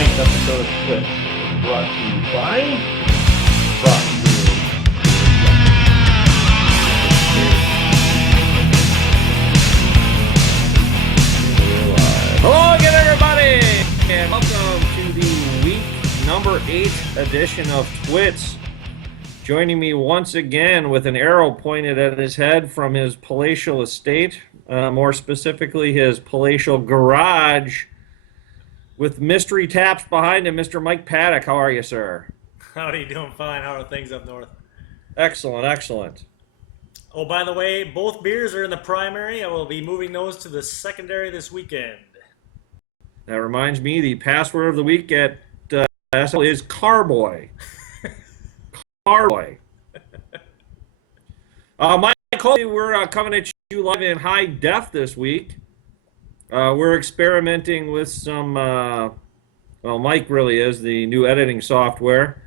Tonight's episode of TWITS is brought to you by Hello again, everybody, and welcome to the week number 8 edition of TWITS. Joining me once again with an arrow pointed at his head from his palatial estate, more specifically his palatial garage, with mystery taps behind him, Mr. Mike Paddock. How are you, sir? Howdy, doing fine. How are things up north? Excellent, excellent. Oh, by the way, both beers are in the primary. I will be moving those to the secondary this weekend. That reminds me, the password of the week at SL is Carboy. Carboy. Mike, we're coming at you live in high def this week. We're experimenting with some, Mike really is, the new editing software.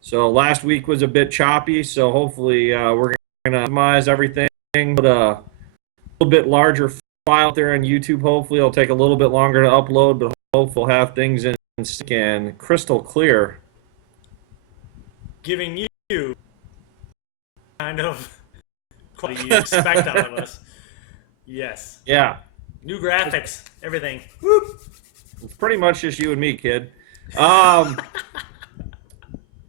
So last week was a bit choppy, so hopefully we're going to optimize everything, put a little bit larger file out there on YouTube. Hopefully it'll take a little bit longer to upload, but hopefully we'll have things in sync and crystal clear. Giving you kind of what you expect out of us. Yes. Yeah. New graphics, everything. Whoop. It's pretty much just you and me, kid.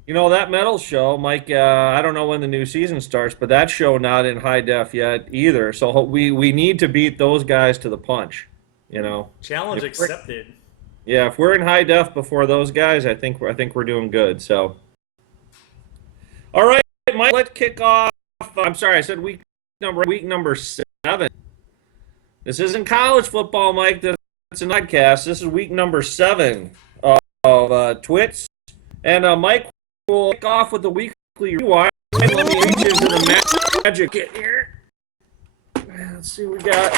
You know, that metal show, Mike, I don't know when the new season starts, but that show not in high def yet either. So we need to beat those guys to the punch, you know. Challenge accepted. Yeah, if we're in high def before those guys, I think we're doing good. So, all right, Mike, let's kick off. I'm sorry, I said week number 7. This isn't college football, Mike. That's a podcast. This is week number 7 of TWITS. And Mike will kick off with the weekly rewind. Let me reach into the magic kit here. Let's see what we got.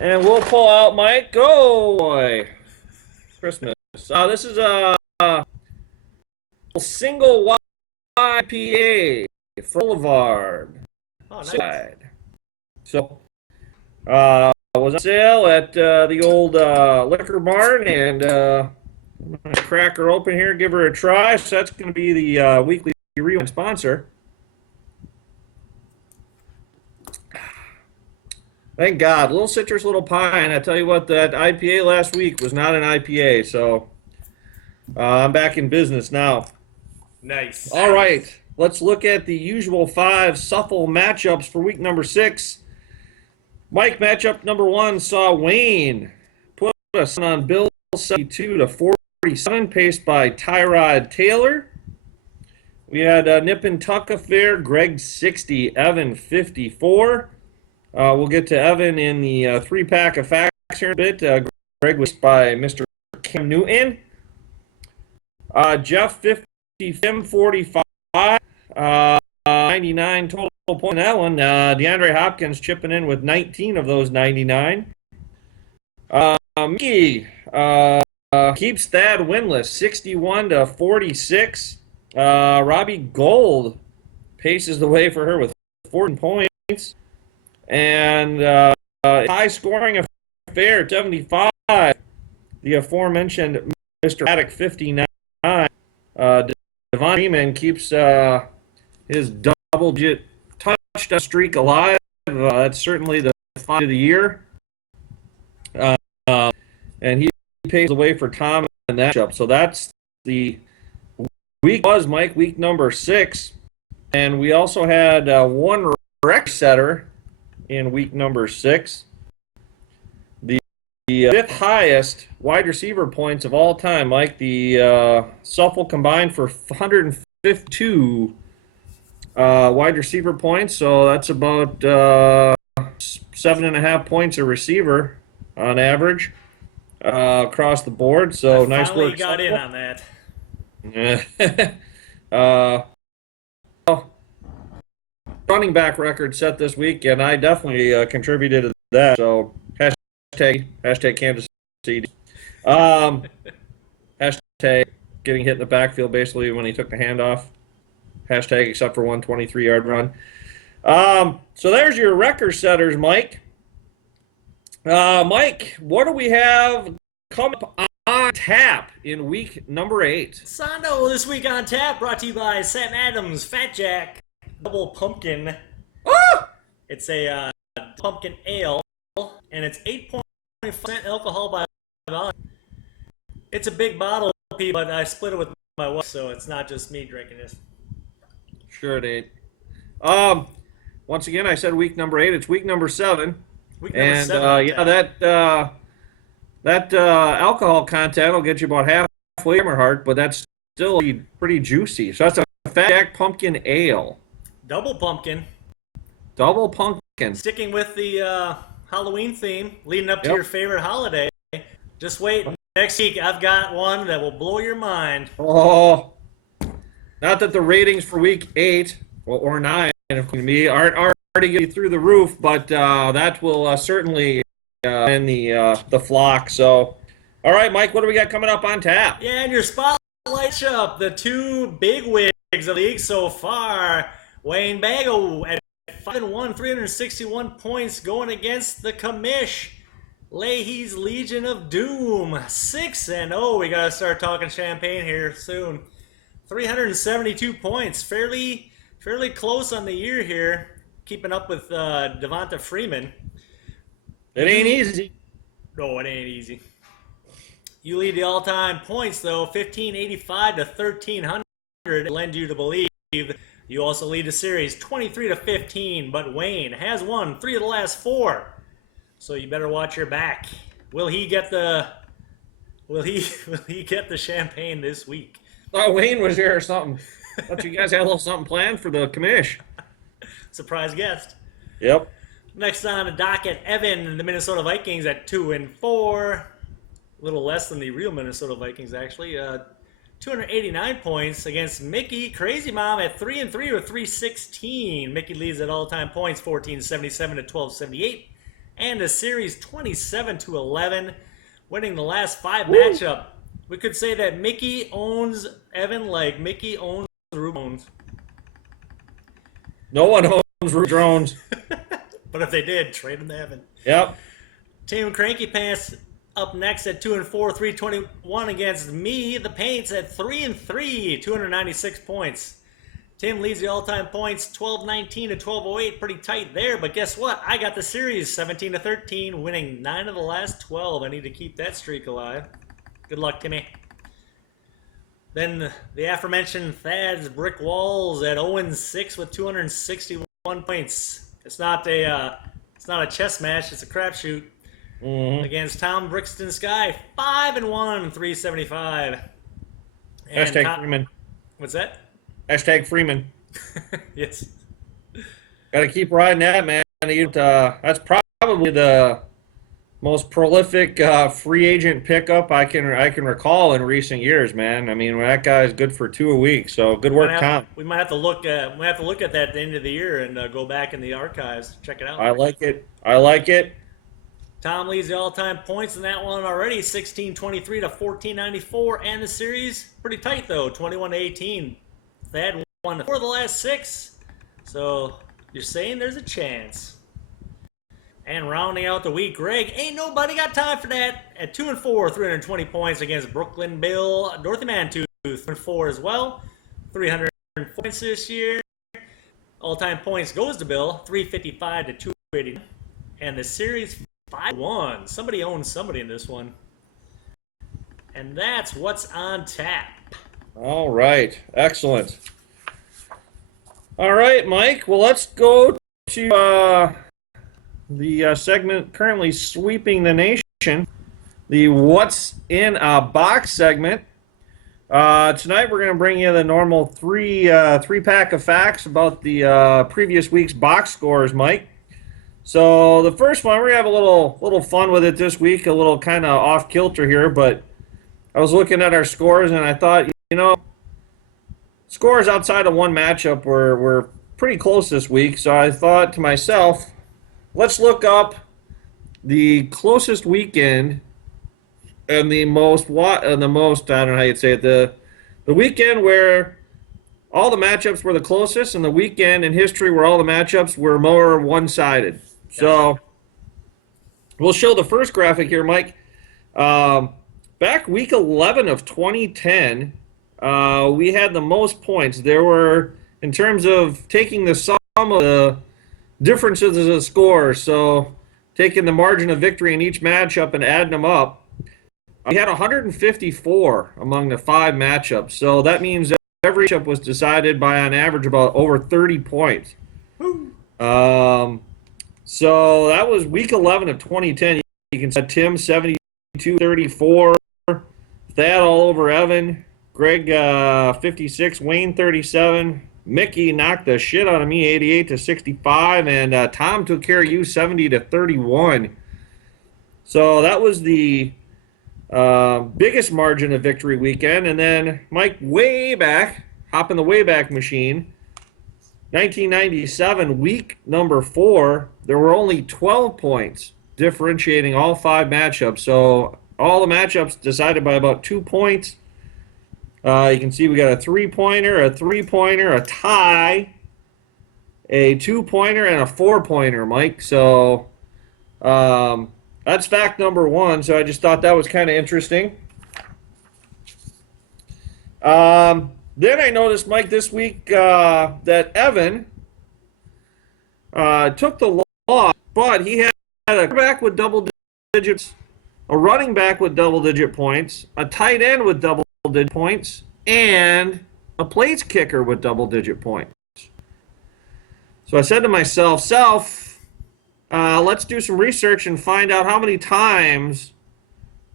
And we'll pull out, Mike. Go, boy. Christmas. This is a single IPA Boulevard. Oh, nice. Side. So, was on sale at the old liquor barn, and I'm going to crack her open here, give her a try. So that's going to be the weekly rewind sponsor. Thank God. Little citrus, little pine. I tell you what, that IPA last week was not an IPA, so I'm back in business now. Nice. All right. Let's look at the usual 5 Shuffle matchups for week number 6. Mike, matchup number 1 saw Wayne put us on Bill 72 to 47, paced by Tyrod Taylor. We had Nip and Tuck affair, Greg 60, Evan 54. We'll get to Evan in the 3-pack of facts here in a bit. Greg was by Mr. Cam Newton. Jeff 50, Tim 45, 99 total points in that one. DeAndre Hopkins chipping in with 19 of those 99. Mickey keeps Thad winless, 61 to 46. Robbie Gold paces the way for her with 14 points. And high scoring affair, 75. The aforementioned Mr. Paddock, 59. Devon Freeman keeps his double-digit touchdown streak alive. That's certainly the fight of the year. And he pays the way for Tom in that matchup. So that's the week was, Mike, week number 6. And we also had one record setter in week number 6. The 5th highest wide receiver points of all time, Mike. The Shuffle combined for 152 wide receiver points. So that's about 7.5 points a receiver on average across the board. So nice work. Got in on that. Running back record set this week, and I definitely contributed to that. So hashtag Kansas City. Hashtag getting hit in the backfield basically when he took the handoff. Hashtag except for 123-yard run. So there's your record setters, Mike. Mike, what do we have coming up tap in week number 8? Sondo this week on tap, brought to you by Sam Adams Fat Jack Double Pumpkin. Ah! It's a pumpkin ale, and it's 8.5% alcohol by volume. It's a big bottle, but I split it with my wife, so it's not just me drinking this. Sure it ain't. Once again, I said week number 8. It's week number 7. Week number And 7 on tap. that alcohol content will get you about halfway hammer heart, but that's still pretty juicy. So that's a Fat Jack Pumpkin Ale. Double pumpkin. Double pumpkin. Sticking with the Halloween theme, leading up to Yep. your favorite holiday. Just wait. Next week, I've got one that will blow your mind. Oh, not that the ratings for week 8 or 9 of me aren't already getting through the roof, but that will certainly in the flock. So, all right, Mike, what do we got coming up on tap? Yeah, and your spotlight up the two big wigs of the league so far. Wayne Bago at 5-1, 361 points, going against the commish. Leahy's Legion of Doom, 6-0. We gotta start talking champagne here soon. 372 points, fairly close on the year here. Keeping up with Devonta Freeman. It ain't easy. No, it ain't easy. You lead the all-time points though, 1585 to 1300. Lend you to believe. You also lead the series 23 to 15, but Wayne has won 3 of the last 4. So you better watch your back. Will he get the champagne this week? Oh, Wayne was here or something. Thought you guys had a little something planned for the commish. Surprise guest. Yep. Next on the docket, Evan, the Minnesota Vikings at 2-4. A little less than the real Minnesota Vikings, actually. 289 points against Mickey Crazy Mom at 3-3 with 316. Mickey leads at all-time points, 1477 to 1278. And the series 27-11, winning the last 5 matchup. We could say that Mickey owns Evan like Mickey owns the Rubones. No one owns Root Drones. But if they did, trade them to Evan. Yep. Team Cranky Pants up next at 2-4, 321 against me. The Paints at 3-3, 296 points. Tim leads the all-time points, 1219 to 1208, pretty tight there. But guess what? I got the series, 17 to 13, winning 9 of the last 12. I need to keep that streak alive. Good luck, Timmy. Then the aforementioned Thad's Brick Walls at 0-6 with 261 points. It's not a chess match. It's a crapshoot. Against Tom Brixton Sky, 5-1, 375. And Hashtag Freeman. What's that? Hashtag Freeman. Yes. Got to keep riding that, man. That's probably the most prolific free agent pickup I can recall in recent years, man. I mean, that guy's good for 2 a week. So good work, Tom. We might have to look at that at the end of the year and go back in the archives, check it out. I like it. Tom leads the all-time points in that one already, 1623 to 1494, and the series pretty tight though, 21-18. Thad won 4 of the last 6, so you're saying there's a chance. And rounding out the week, Greg, ain't nobody got time for that. At 2-4, 320 points against Brooklyn Bill. Dorothy Mantooth, 4 as well, 300 points this year. All-time points goes to Bill, 355 to 280, and the series 5-1. Somebody owns somebody in this one. And that's what's on tap. All right. Excellent. All right, Mike. Well, let's go to the segment currently sweeping the nation, the What's in a Box segment. Tonight we're going to bring you the normal three-pack of facts about the previous week's box scores, Mike. So the first one, we're going to have a little fun with it this week, a little kind of off-kilter here, but I was looking at our scores and I thought, scores outside of one matchup were pretty close this week, so I thought to myself, let's look up the closest weekend and the most, I don't know how you'd say it, the weekend where all the matchups were the closest and the weekend in history where all the matchups were more one-sided. So we'll show the first graphic here, Mike. back week 11 of 2010, we had the most points. There were, in terms of taking the sum of the differences of the score, so taking the margin of victory in each matchup and adding them up, we had 154 among the 5 matchups. So that means that every matchup was decided by, on average, about over 30 points. So that was week 11 of 2010. You can see Tim 72-34, Thad all over Evan, Greg 56, Wayne 37, Mickey knocked the shit out of me 88-65, and Tom took care of you 70-31. So that was the biggest margin of victory weekend. And then Mike, way back, hop in the Wayback Machine, 1997, week number 4, there were only 12 points differentiating all 5 matchups. So all the matchups decided by about 2 points. You can see we got a 3-pointer, a 3-pointer, a tie, a 2-pointer, and a 4-pointer, Mike. So that's fact number 1. So I just thought that was kind of interesting. Then I noticed, Mike, this week that Evan took the loss, but he had a quarterback with double digits, a running back with double-digit points, a tight end with double-digit points, and a place kicker with double-digit points. So I said to myself, let's do some research and find out how many times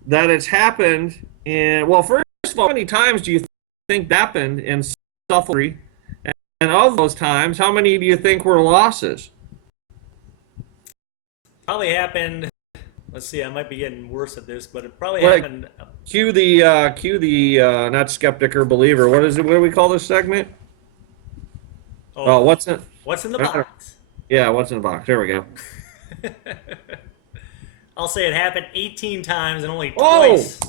that it's happened in, well, first of all, how many times do you think that happened in Suffolk? And of those times, how many do you think were losses? Probably happened. Let's see. I might be getting worse at this, but it probably happened. Cue the not skeptic or believer. What is it? What do we call this segment? Oh, what's in the box? Yeah, what's in the box? There we go. I'll say it happened 18 times and only twice.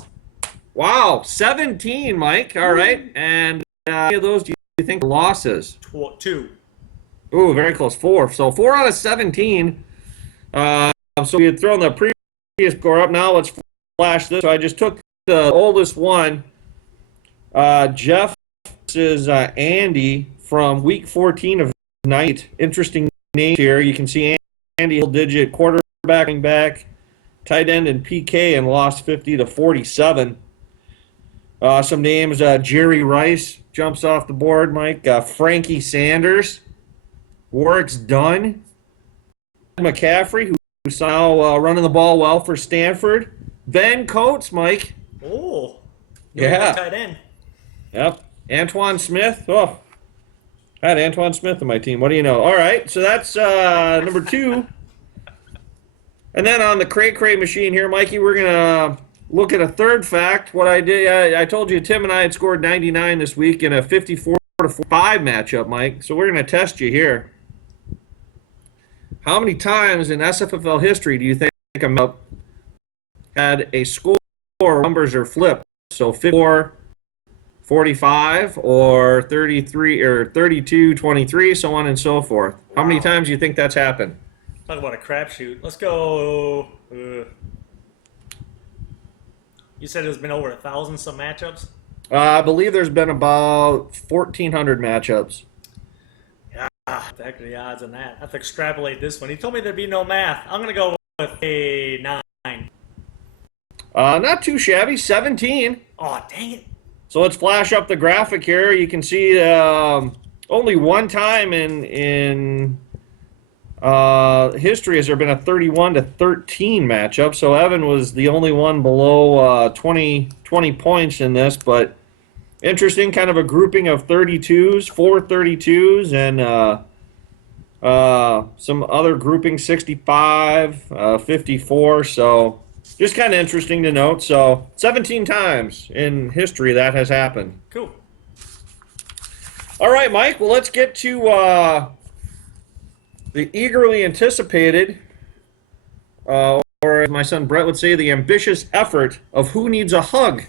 Wow, 17, Mike. All right, and how many of those do you think were losses? 2. Ooh, very close. 4. So 4 out of 17. So we had thrown the previous score up. Now let's flash this. So I just took the oldest one. Jeff is Andy from week 14 of night. Interesting names here. You can see Andy, digit quarterback, back, tight end, and PK, and lost 50-47. Some names: Jerry Rice jumps off the board. Mike, Frankie Sanders, Warwick's Dunn, McCaffrey, who's now running the ball well for Stanford. Ben Coates, Mike. Oh, yeah, tight end. Yep. Antoine Smith. Oh, I had Antoine Smith on my team. What do you know? All right, so that's number 2. And then on the Cray machine here, Mikey, we're gonna look at a third fact. What I did, I told you Tim and I had scored 99 this week in a 54-5 matchup, Mike. So we're gonna test you here. How many times in SFFL history do you think a had a score numbers are flipped? So 54, 45, or 33, or 32, 23, so on and so forth. Wow. How many times do you think that's happened? Talk about a crapshoot. Let's go. You said there's been over 1,000 some matchups? I believe there's been about 1,400 matchups. Yeah, the heck are the odds on that? I have to extrapolate this one. He told me there'd be no math. I'm going to go with a 9. Not too shabby, 17. Oh, dang it. So let's flash up the graphic here. You can see only one time in history has there been a 31-13 matchup. So Evan was the only one below 20 points in this, but interesting, kind of a grouping of 32s, 4 32s, and some other grouping, 65, 54. So just kind of interesting to note. So 17 times in history that has happened. Cool. All right, Mike. Well, let's get to the eagerly anticipated, or as my son Brett would say, the ambitious effort of Who Needs a Hug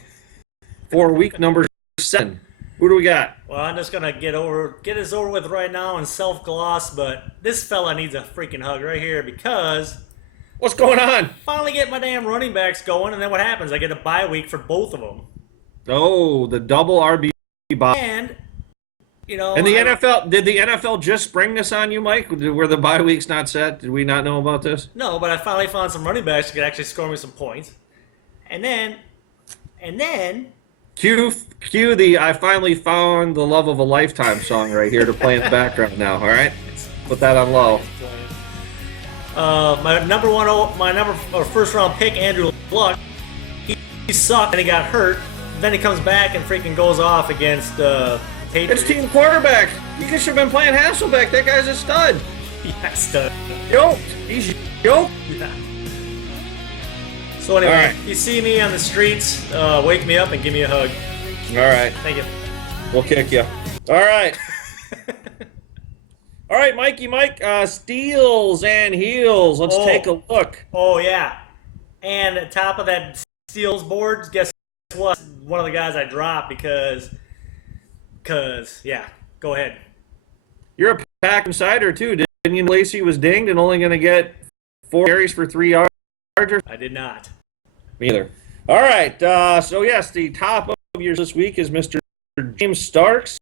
for week number 7. Who do we got? Well, I'm just gonna get this over with right now and self-gloss, but this fella needs a freaking hug right here because What's going on? Finally get my damn running backs going, and then what happens? I get a bye week for both of them. Oh, the double RB bye. And, you know... And the NFL, did the NFL just spring this on you, Mike? Were the bye weeks not set? Did we not know about this? No, but I finally found some running backs that could actually score me some points. And then... Cue the I finally found the love of a lifetime song right here to play in the background now, all right? Put that on low. My first round pick, Andrew Luck, he sucked and he got hurt. Then he comes back and freaking goes off against Patriots. It's team quarterback. You should have been playing Hasselbeck. That guy's a stud. Yeah, stud. Yoked. He's yoked. Yeah. So anyway, All right. if you see me on the streets, wake me up and give me a hug. All right. Thank you. We'll kick you. All right. All right, Mikey Mike, steals and heels. Let's take a look. Oh, yeah. And at top of that steals board, guess what? One of the guys I dropped because, yeah, go ahead. You're a pack insider, too. Didn't you know Lacey was dinged and only going to get 4 carries for 3 yards? I did not. Me either. All right, so yes, the top of yours this week is Mr. James Starks.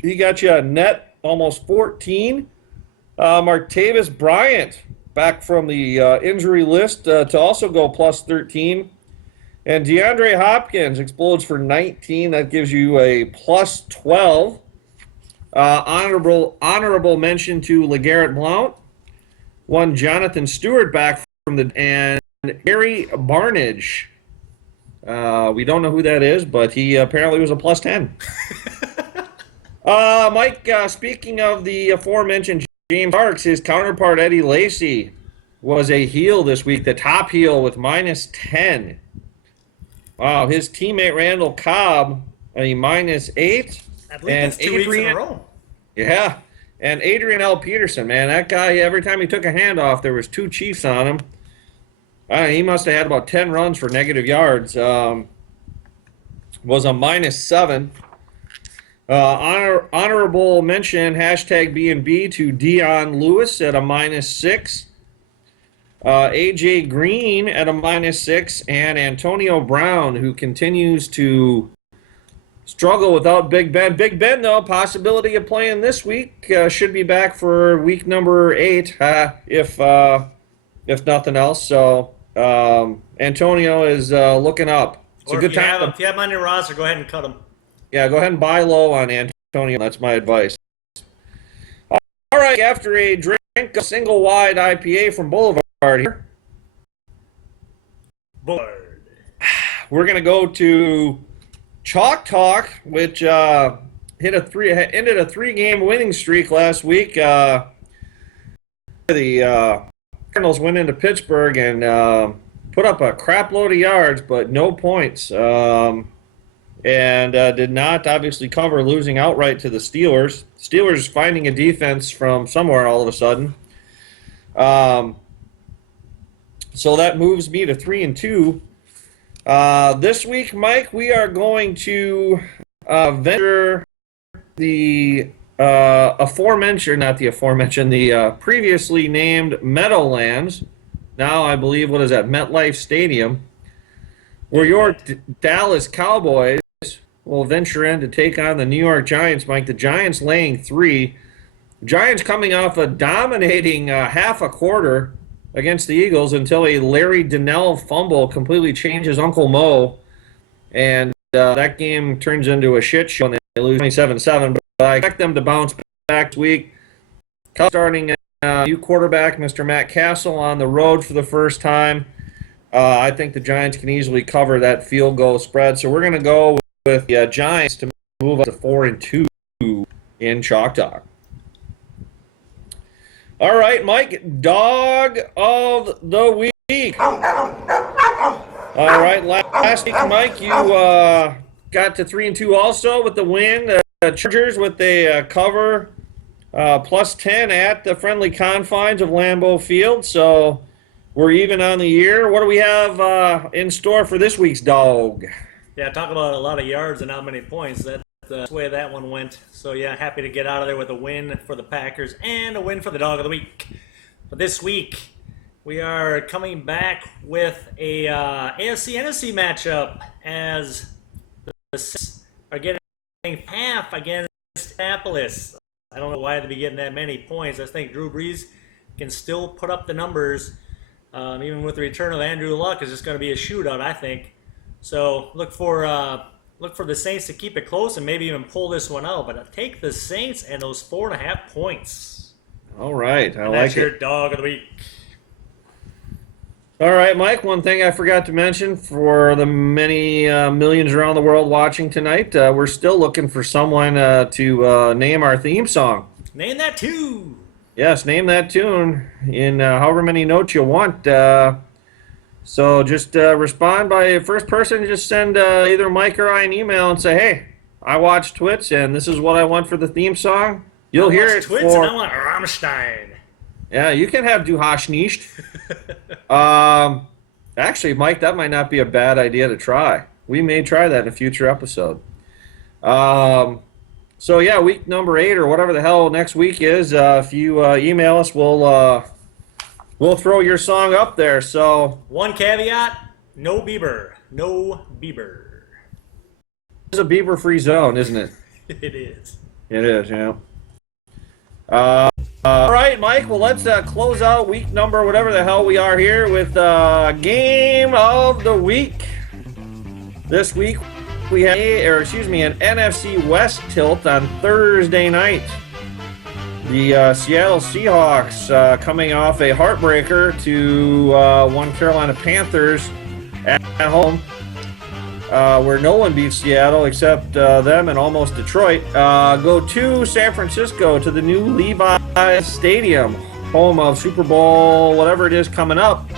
He got you a net almost 14. Martavis Bryant back from the injury list to also go plus 13. And DeAndre Hopkins explodes for 19. That gives you a plus 12. Honorable mention to LeGarrette Blount. One Jonathan Stewart back from and Gary Barnage. We don't know who that is, but he apparently was a plus 10. Mike, speaking of the aforementioned James Starks, his counterpart Eddie Lacy was a heel this week, the top heel with minus 10. Wow, his teammate Randall Cobb, a minus 8. I believe that's 2 weeks in a row. Yeah, and Adrian L. Peterson, man, that guy, every time he took a handoff, there was 2 Chiefs on him. He must have had about 10 runs for negative yards. Was a minus 7. Honorable mention, hashtag B&B to Dion Lewis at a minus 6. A.J. Green at a minus 6. And Antonio Brown, who continues to struggle without Big Ben. Big Ben, though, possibility of playing this week. Should be back for week number 8, if nothing else. So Antonio is looking up. It's a good time. If you have him on your roster, go ahead and cut him. Yeah, go ahead and buy low on Antonio. That's my advice. All right, after a drink of single wide IPA from Boulevard here, we're going to go to Chalk Talk, which ended a 3-game winning streak last week. The Cardinals went into Pittsburgh and put up a crap load of yards, but no points. And did not obviously cover, losing outright to the Steelers. Steelers finding a defense from somewhere all of a sudden. So that moves me to 3-2. This week, Mike, we are going to venture the previously named Meadowlands. Now I believe, what is that, MetLife Stadium, where your Dallas Cowboys will venture in to take on the New York Giants, Mike. The Giants laying 3. Giants coming off a dominating half a quarter against the Eagles until a Larry Donnell fumble completely changes Uncle Mo. And that game turns into a shit show and they lose 27-7. But I expect them to bounce back this week. Starting new quarterback, Mr. Matt Castle, on the road for the first time. I think the Giants can easily cover that field goal spread. So we're going to go with the Giants to move up to 4-2 in Chalk Talk. All right, Mike, dog of the week. All right, last week, Mike, you got to 3-2 also with the win. The Chargers with a cover plus 10 at the friendly confines of Lambeau Field. So we're even on the year. What do we have in store for this week's dog? Yeah, talk about a lot of yards and not many points. That's the way that one went. So, yeah, happy to get out of there with a win for the Packers and a win for the dog of the week. But this week, we are coming back with a AFC-NFC matchup as the Saints are getting half against Indianapolis. I don't know why they'd be getting that many points. I think Drew Brees can still put up the numbers. Even with the return of Andrew Luck, it's just going to be a shootout, I think. So look for the Saints to keep it close and maybe even pull this one out. But take the Saints and those 4.5 points. All right, I like it. That's your dog of the week. All right, Mike, one thing I forgot to mention for the many millions around the world watching tonight, we're still looking for someone to name our theme song. Name that too. Yes, name that tune in however many notes you want. So just respond by first person. Just send either Mike or I an email and say, hey, I watched TWITS and this is what I want for the theme song. You'll hear it TWITS and I want Rammstein. Yeah, you can have Du hast nicht. Actually, Mike, that might not be a bad idea to try. We may try that in a future episode. So yeah, week number 8 or whatever the hell next week is. If you email us, we'll throw your song up there. So one caveat: no Bieber. No Bieber. It's a Bieber-free zone, isn't it? It is. It is, yeah. All right, Mike. Well, let's close out week number whatever the hell we are here with game of the week. This week we have, an NFC West tilt on Thursday night. The Seattle Seahawks coming off a heartbreaker to one Carolina Panthers at home. Where no one beats Seattle except them and almost Detroit, go to San Francisco to the new Levi Stadium, home of Super Bowl, whatever it is coming up.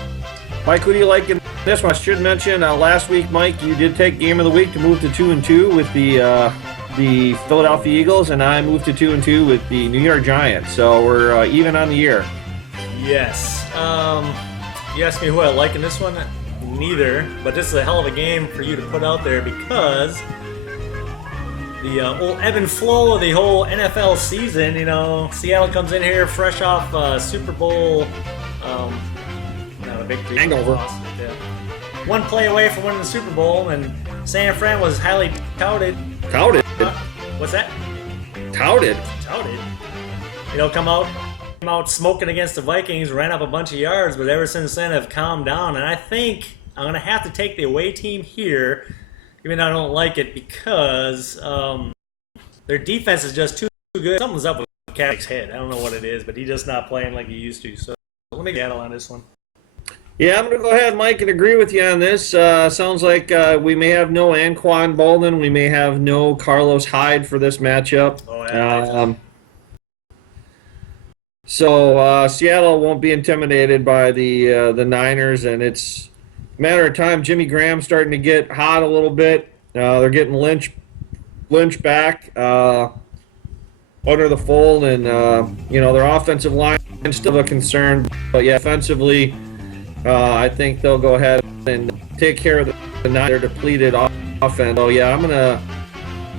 Mike, who do you like in this one? I should mention last week, Mike, you did take Game of the Week to move to 2-2 with the Philadelphia Eagles, and I moved to 2-2 with the New York Giants. So we're even on the year. Yes. You asked me who I like in this one. Neither, but this is a hell of a game for you to put out there because the old ebb and flow of the whole NFL season. You know, Seattle comes in here fresh off Super Bowl, not a big deal. Hangover. Yeah. One play away from winning the Super Bowl, and San Fran was highly touted. Touted? What's that? Touted? Touted. You know, came out smoking against the Vikings, ran up a bunch of yards, but ever since then have calmed down, and I think I'm going to have to take the away team here, even though I don't like it, because their defense is just too good. Something's up with Kaepernick's head. I don't know what it is, but he's just not playing like he used to. So let me battle on this one. Yeah, I'm going to go ahead, Mike, and agree with you on this. Sounds like we may have no Anquan Bolden. We may have no Carlos Hyde for this matchup. Oh, yeah. So Seattle won't be intimidated by the Niners, and it's a matter of time. Jimmy Graham's starting to get hot a little bit. They're getting Lynch back under the fold, and their offensive line is still a concern. But yeah, offensively, I think they'll go ahead and take care of the Niners' depleted offense. So yeah, I'm gonna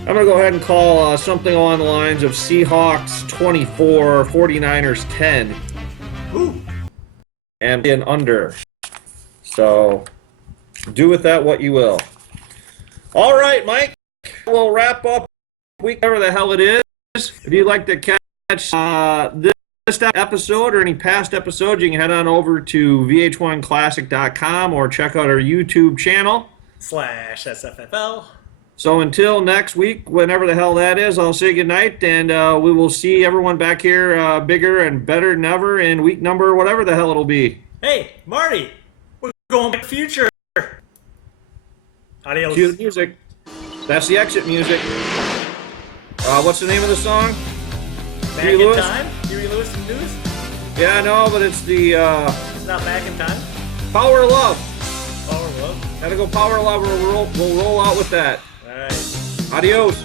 go ahead and call something along the lines of Seahawks 24, 49ers 10. Ooh. And an under. So do with that what you will. All right, Mike. We'll wrap up week whatever the hell it is. If you'd like to catch this episode or any past episodes, you can head on over to vh1classic.com or check out our YouTube channel. /SFFL. So until next week, whenever the hell that is, I'll say goodnight, and we will see everyone back here bigger and better than ever in week number whatever the hell it'll be. Hey, Marty, we're going back to the future. Adios. Cue the music. That's the exit music. What's the name of the song? Back in time? Huey Lewis and News? Yeah, I know, but it's the... It's not Back in Time? Power of Love. Power of Love? Gotta go Power of Love, we'll roll out with that. All right. Adios.